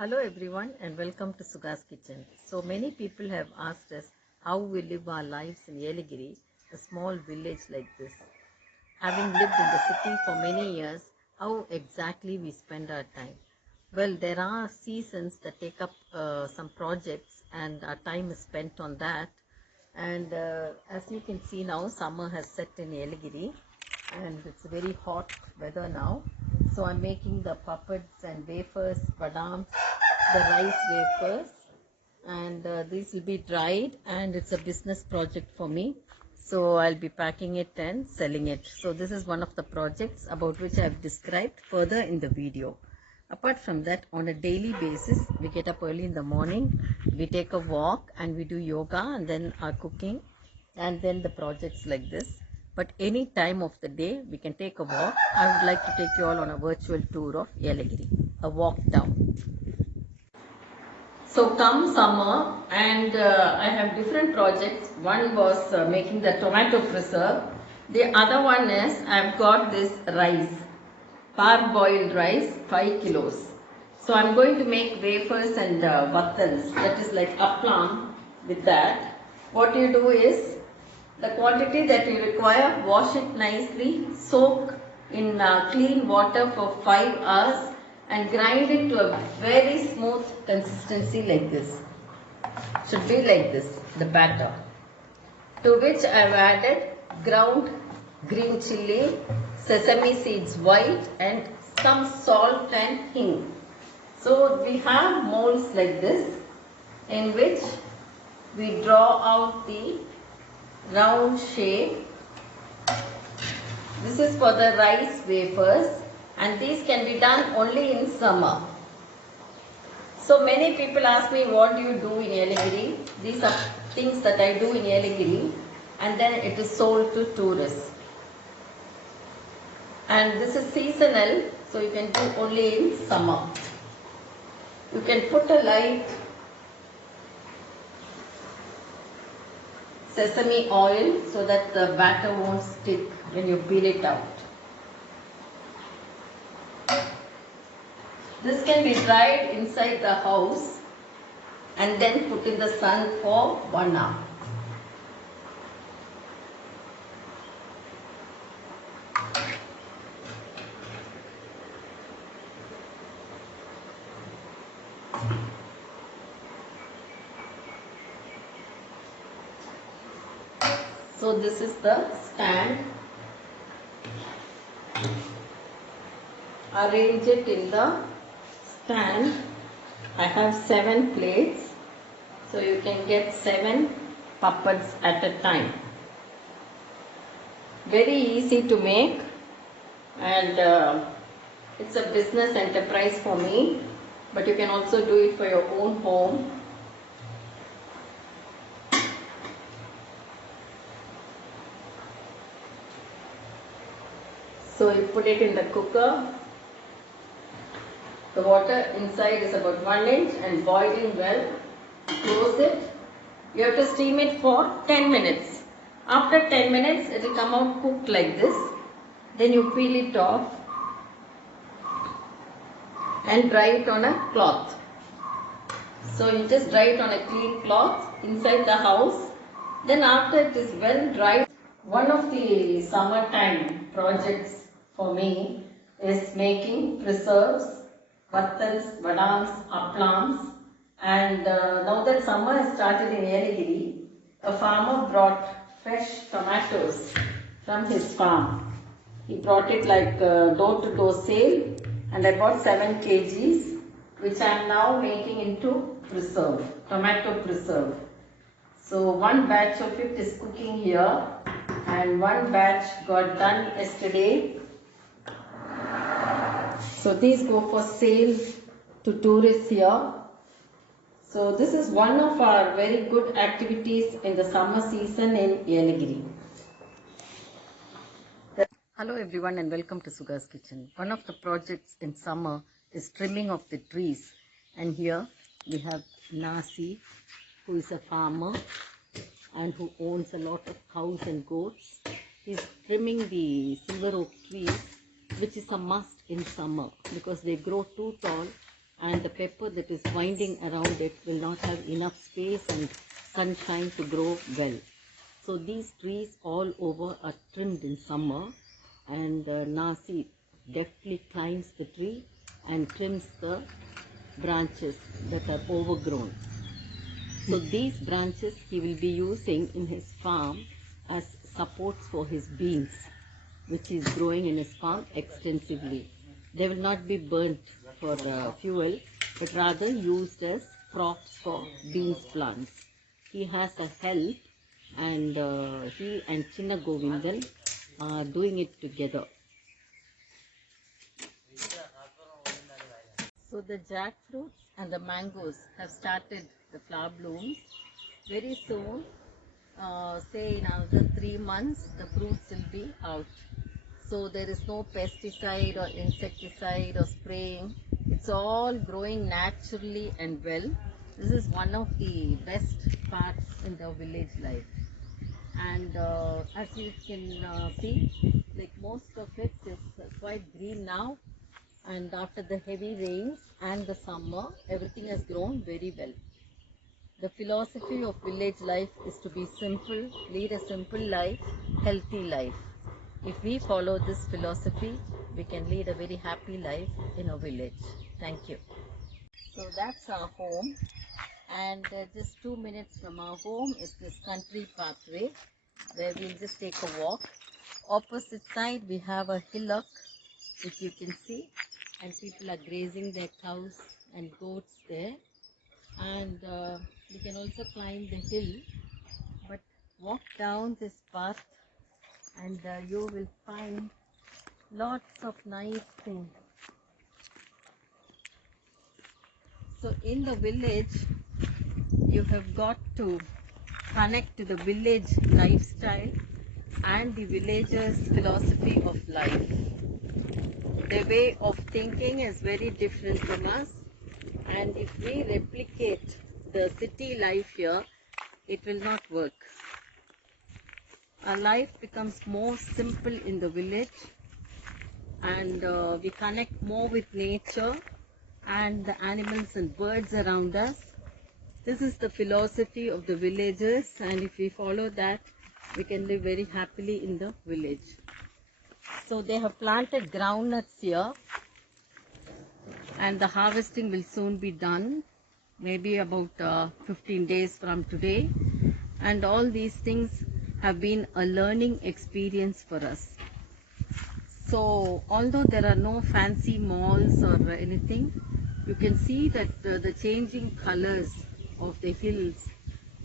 Hello everyone and welcome to Suga's Kitchen. So many people have asked us how we live our lives in Yelagiri, a small village like this. Having lived in the city for many years, how exactly we spend our time? Well, there are seasons that take up some projects and our time is spent on that. And as you can see now, summer has set in Yelagiri and it's very hot weather now. So I'm making the puppets and wafers, badams, the rice wafers, and these will be dried, and it's a business project for me. So I'll be packing it and selling it. So this is one of the projects about which I've described further in the video. Apart from that, on a daily basis, we get up early in the morning, we take a walk and we do yoga and then our cooking and then the projects like this. But any time of the day, we can take a walk. I would like to take you all on a virtual tour of Yelagiri, a walk down. So come summer and I have different projects. One was making the tomato preserve. The other one is I've got this rice, parboiled rice, 5 kilos. So I'm going to make wafers and vattans, that is like appam with that. What you do is, the quantity that you require, wash it nicely, soak in clean water for 5 hours and grind it to a very smooth consistency like this. Should be like this, the batter. To which I have added ground green chilli, sesame seeds white and some salt and hing. So we have molds like this in which we draw out the round shape. This is for the rice wafers and these can be done only in summer. So many people ask me, what do you do in Yelagiri? These are things that I do in Yelagiri and then it is sold to tourists. And this is seasonal, so you can do only in summer. You can put a light sesame oil so that the batter won't stick when you peel it out. This can be dried inside the house and then put in the sun for 1 hour. So this is the stand. Arrange it in the stand. I have 7 plates, so you can get 7 puppets at a time. Very easy to make and it's a business enterprise for me, but you can also do it for your own home. So you put it in the cooker. The water inside is about 1 inch and boiling well. Close it. You have to steam it for 10 minutes. After 10 minutes, it will come out cooked like this. Then you peel it off and dry it on a cloth. So you just dry it on a clean cloth inside the house. Then after it is well dried, one of the summertime projects for me is making preserves, vattans, badams, applams, and now that summer has started in Yelagiri, a farmer brought fresh tomatoes from his farm. He brought it like door-to-door sale and I bought 7 kgs which I am now making into preserve, tomato preserve. So one batch of it is cooking here and one batch got done yesterday. So these go for sale to tourists here. So this is one of our very good activities in the summer season in Yelagiri. Hello everyone and welcome to Suga's Kitchen. One of the projects in summer is trimming of the trees. And here we have Nasi, who is a farmer and who owns a lot of cows and goats. He's trimming the silver oak trees, which is a must in summer because they grow too tall and the pepper that is winding around it will not have enough space and sunshine to grow well. So these trees all over are trimmed in summer, and Nasi deftly climbs the tree and trims the branches that are overgrown. So these branches he will be using in his farm as supports for his beans, which is growing in his farm extensively. They will not be burnt for fuel, but rather used as props for beans plants. He has a help, and he and Chinna Govindan are doing it together. So the jackfruits and the mangoes have started the flower blooms. Very soon, say in another 3 months, the fruits will be out. So there is no pesticide or insecticide or spraying. It's all growing naturally and well. This is one of the best parts in the village life. And as you can see, like most of it is quite green now. And after the heavy rains and the summer, everything has grown very well. The philosophy of village life is to be simple, lead a simple life, healthy life. If we follow this philosophy, we can lead a very happy life in a village. Thank you. So that's our home, and just 2 minutes from our home is this country pathway where we'll just take a walk. Opposite side we have a hillock, if you can see, and people are grazing their cows and goats there. And we can also climb the hill, but walk down this path and you will find lots of nice things. So in the village, you have got to connect to the village lifestyle and the villagers' philosophy of life. Their way of thinking is very different from us, and if we replicate the city life here, it will not work. Our life becomes more simple in the village, and we connect more with nature and the animals and birds around us. This is the philosophy of the villagers, and if we follow that, we can live very happily in the village. So they have planted groundnuts here, and the harvesting will soon be done, maybe about 15 days from today. And all these things have been a learning experience for us. So although there are no fancy malls or anything, you can see that the changing colors of the hills,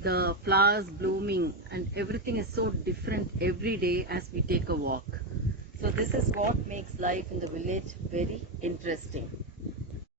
the flowers blooming, and everything is so different every day as we take a walk. So this is what makes life in the village very interesting.